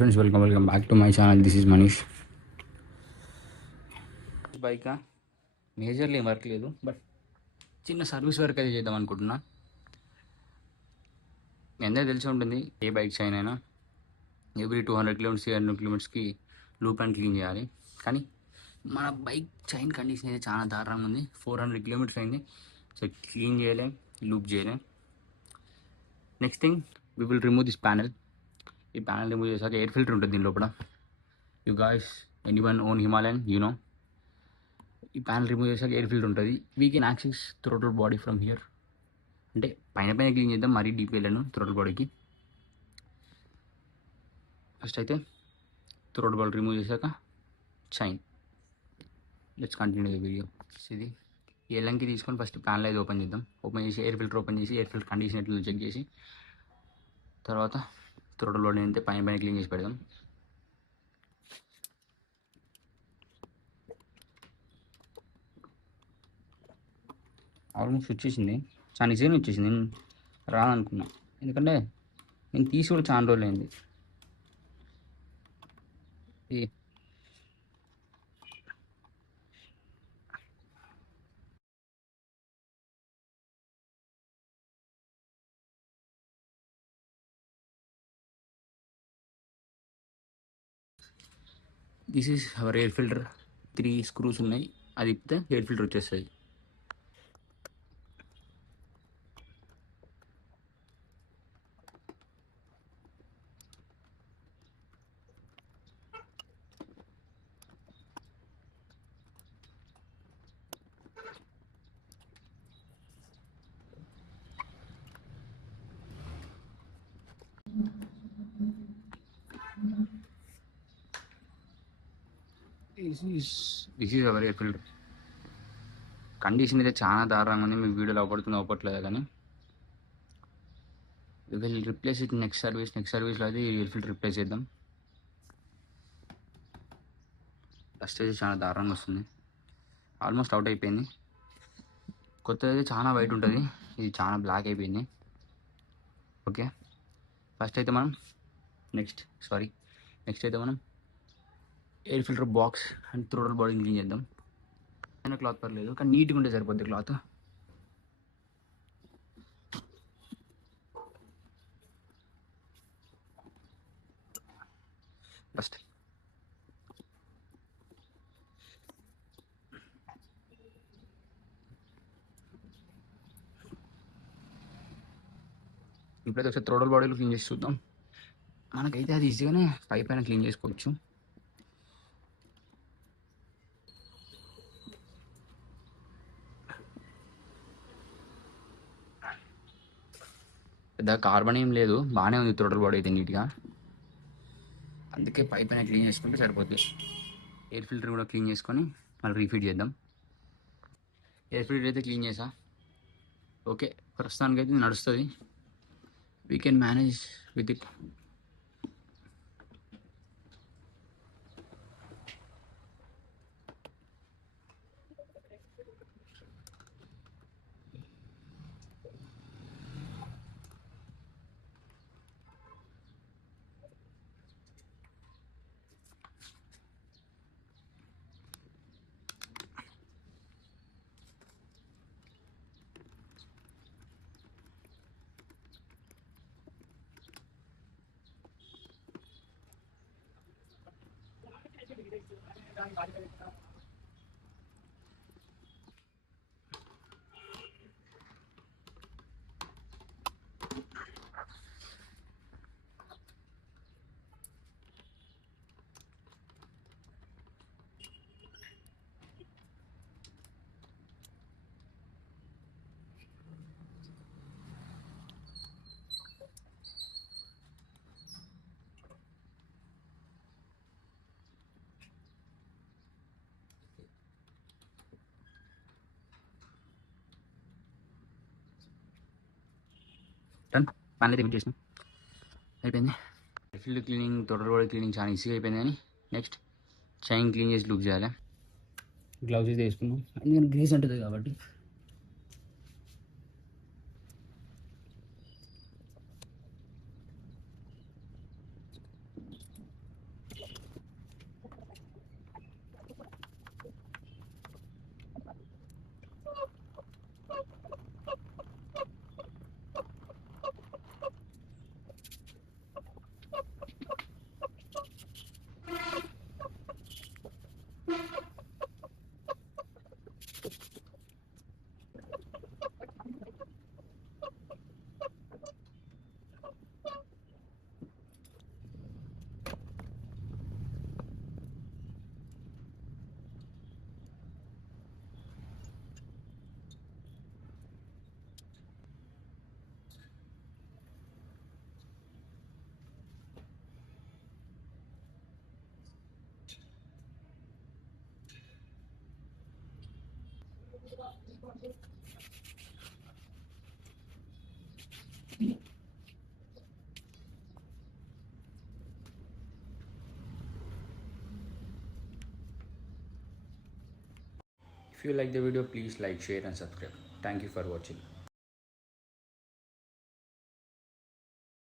Friends welcome back to my channel. This is Manish. Bike majorly ఏం work లేదు, but చిన్న service work అయితే చేద్దాం అనుకుంటున్నా. మీ అందరికీ తెలిసి ఉంటుంది, ఏ బైక్ చైన్ అయినా ఎవ్రీ 200 కిలోమీటర్స్ 300 కిలోమీటర్స్కి లూప్ అండ్ క్లీన్ చేయాలి. కానీ మన బైక్ చైన్ కండిషన్ అయితే చాలా దారుణంగా ఉంది. 400 కిలోమీటర్స్ అయింది, సో క్లీన్ చేయలే, లూప్ చేయలే. Next thing, we will remove this panel. ఈ ప్యానెల్ రిమూవ్ చేశాక ఎయిర్ ఫిల్టర్ ఉంటుంది దీని లోపల. You guys anyone own Himalayan you know. ఈ ప్యానల్ రిమూవ్ చేశాక ఎయిర్ ఫిల్టర్ ఉంటుంది. We can access throttle body from here. అంటే పైన క్లీన్ చేద్దాం, మరీ డీప్ వెళ్ళాను థ్రోటల్ బాడీకి. ఫస్ట్ అయితే థ్రోటల్ బాడీ రిమూవ్ చేశాక chain. Let's continue the video. ఇది ఈ ఎల్లంకి తీసుకొని ఫస్ట్ ప్యానల్ అయితే ఓపెన్ చేద్దాం. ఓపెన్ చేసి ఎయిర్ ఫిల్టర్ ఓపెన్ చేసి ఎయిర్ ఫిల్టర్ కండిషన్ ఎట్లా చెక్ చేసి తర్వాత థ్రోటల్ బాడీ అయితే పైన క్లీన్ చేసి పెడదాం. ఆల్మోస్ట్ వచ్చేసింది, చాలా నిజంగా వచ్చేసింది. నేను రాదనుకున్నా, ఎందుకంటే నేను తీసి కూడా చాలా రోజులు అయింది. This is our air filter. 3 స్క్రూస్ ఉన్నాయి, అది ఇప్పితే ఎయిర్ ఫిల్టర్ వచ్చేస్తుంది. This is our air filter. Condition అయితే చాలా దారుణంగా ఉంది. మీకు వీడియోలో అవ్వట్లేదు, కానీ విల్ రిప్లేస్ ఇట్ నెక్స్ట్ సర్వీస్లో అయితే ఎయిర్ ఫిల్టర్ రిప్లేస్ చేద్దాం. ఫస్ట్ అయితే చాలా దారుణంగా వస్తుంది, ఆల్మోస్ట్ అవుట్ అయిపోయింది. కొత్తది చాలా వైట్ ఉంటుంది, ఇది చాలా బ్లాక్ అయిపోయింది. ఓకే, నెక్స్ట్ అయితే మనం air filter box and throttle body clean చేద్దాం. అయినా క్లాత్ పర్లేదు, కానీ నీట్గా ఉంటే సరిపోద్ది క్లాత్. ఫస్ట్ ఇప్పుడైతే ఒకసారి థ్రోటల్ బాడీలో క్లీన్ చేసి చూద్దాం. మనకైతే అది ఈజీగానే పైన క్లీన్ చేసుకోవచ్చు. పెద్ద కార్బన్ ఏం లేదు, బాగానే ఉంది థ్రోటల్ బాడీ అయితే నీట్గా. అందుకే పైన క్లీన్ చేసుకుంటే సరిపోద్ది. ఎయిర్ ఫిల్టర్ కూడా క్లీన్ చేసుకొని మళ్ళీ రీఫిట్ చేద్దాం. ఎయిర్ ఫిల్టర్ అయితే క్లీన్ చేసా, ఓకే. ప్రస్తుతానికైతే నడుస్తుంది, we can manage with it. Done. Pan అయితే చేసినాం, అయిపోయింది. ఫిల్డ్ క్లీనింగ్, థ్రోటల్ బాడీ క్లీనింగ్ చాలా ఈజీగా అయిపోయింది. కానీ నెక్స్ట్ చైన్ క్లీన్ చేసి లూప్ చేయాలి. గ్లౌజ్ అయితే వేసుకున్నాం, ఎందుకంటే గ్రీస్ ఉంటుంది కాబట్టి. If you like the video, please like, share and subscribe. Thank you for watching.